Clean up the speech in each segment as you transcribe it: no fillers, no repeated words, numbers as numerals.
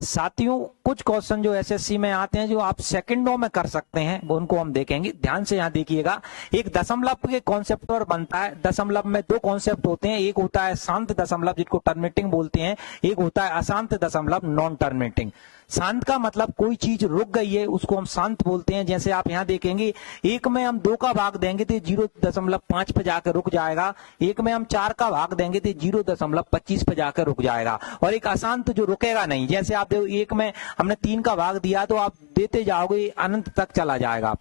साथियों कुछ क्वेश्चन जो एसएससी में आते हैं जो आप सेकंडों में कर सकते हैं वो उनको हम देखेंगे। ध्यान से यहाँ देखिएगा, एक दशमलव के कॉन्सेप्ट पर बनता है। दशमलव में दो कॉन्सेप्ट होते हैं, एक होता है शांत दशमलव जिसको टर्मिनेटिंग बोलते हैं, एक होता है अशांत दशमलव नॉन टर्मिनेटिंग। शांत का मतलब कोई चीज रुक गई है उसको हम शांत बोलते हैं। जैसे आप यहाँ देखेंगे, एक में हम 2 का भाग देंगे तो 0.5 पे जाकर रुक जाएगा, एक में हम 4 का भाग देंगे तो 0.25 पे जाकर रुक जाएगा। और एक अशांत जो रुकेगा नहीं, जैसे आप देखो एक में हमने 3 का भाग दिया तो आप देते जाओगे अनंत तक चला जाएगा।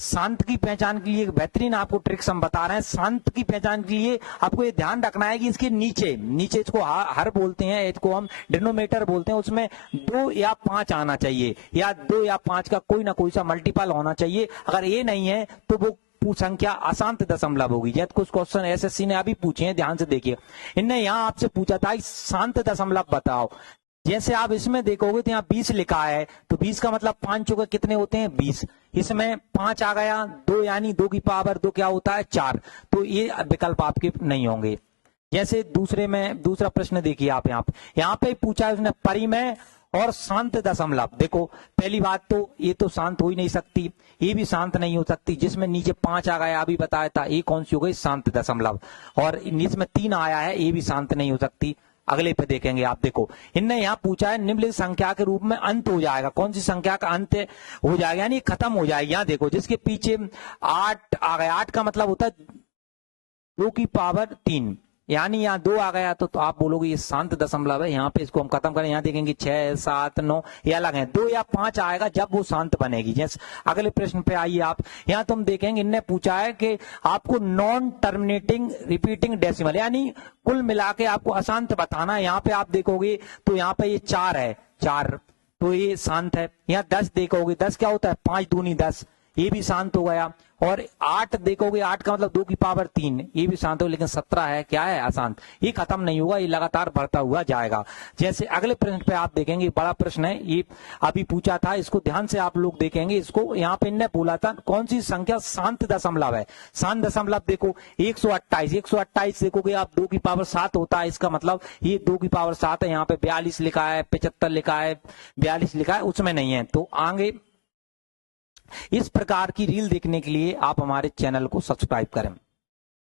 शांत की पहचान के लिए एक बेहतरीन आपको ट्रिक्स हम बता रहे हैं। शांत की पहचान के लिए आपको ये ध्यान रखना है कि इसके नीचे नीचे इसको हर बोलते हैं, इसको हम डिनोमिनेटर बोलते हैं, उसमें 2 या 5 आना चाहिए, या 2 या 5 का कोई ना कोई सा मल्टीपल होना चाहिए। अगर ये नहीं है तो वो संख्या अशांत दशमलव होगी। जैसे कुछ क्वेश्चन एसएससी ने अभी पूछे हैं, ध्यान से देखिए। इनने यहाँ आपसे पूछा था शांत दशमलव बताओ। जैसे आप इसमें देखोगे तो यहाँ 20 लिखा है, तो 20 का मतलब 5 चौके कितने होते हैं 20। इसमें 5 आ गया, 2 यानी 2 की पावर 2 क्या होता है 4। तो ये विकल्प आपके नहीं होंगे। जैसे दूसरा प्रश्न देखिए आप यहाँ पे पूछा है उसने परिमेय और शांत दशमलव। देखो पहली बात तो ये तो शांत हो ही नहीं सकती, ये भी शांत नहीं हो सकती। जिसमें नीचे 5 आ गया अभी बताया था, ये कौन सी हो गई शांत दशमलव। और इसमें 3 आया है, ये भी शांत नहीं हो सकती। अगले पे देखेंगे आप, देखो इनने यहाँ पूछा है निम्नलिखित संख्या के रूप में अंत हो जाएगा। कौन सी संख्या का अंत हो जाएगा यानी खत्म हो जाएगी। यहाँ देखो जिसके पीछे 8 आ गया, 8 का मतलब होता है 2 की पावर 3, यानी यहाँ 2 आ गया तो आप बोलोगे ये शांत दशमलव है। यहाँ पे इसको हम खत्म करें, यहाँ देखेंगे 6 7 9 ये अलग है। 2 या 5 आएगा जब वो शांत बनेगी। जैसे अगले प्रश्न पे आइए आप, यहाँ तुम देखेंगे इनने पूछा है कि आपको नॉन टर्मिनेटिंग रिपीटिंग डेसिमल यानी कुल मिला के आपको अशांत बताना है। यहाँ पे आप देखोगे तो यहाँ पे ये 4 है, 4 तो ये शांत है। यहाँ 10 देखोगे, 10 क्या होता है 5 दूनी 10, ये भी शांत हो गया। और 8 देखोगे, 8 का मतलब 2 की पावर 3, ये भी शांत हो। लेकिन 17 है, क्या है अशांत, ये खत्म नहीं होगा, ये लगातार बढ़ता हुआ जाएगा। जैसे अगले प्रश्न पे आप देखेंगे, बड़ा प्रश्न है ये, अभी पूछा था, इसको ध्यान से आप लोग देखेंगे। इसको यहाँ पे इनने बोला था कौन सी संख्या शांत दशमलव है। शांत दशमलव देखो 128, 128 देखोगे आप 2 की पावर 7 होता है, इसका मतलब ये 2 की पावर 7 है। यहाँ पे 42 लिखा है, 75 लिखा है, 42 लिखा है, उसमें नहीं है। तो आगे इस प्रकार की रील देखने के लिए आप हमारे चैनल को सब्सक्राइब करें।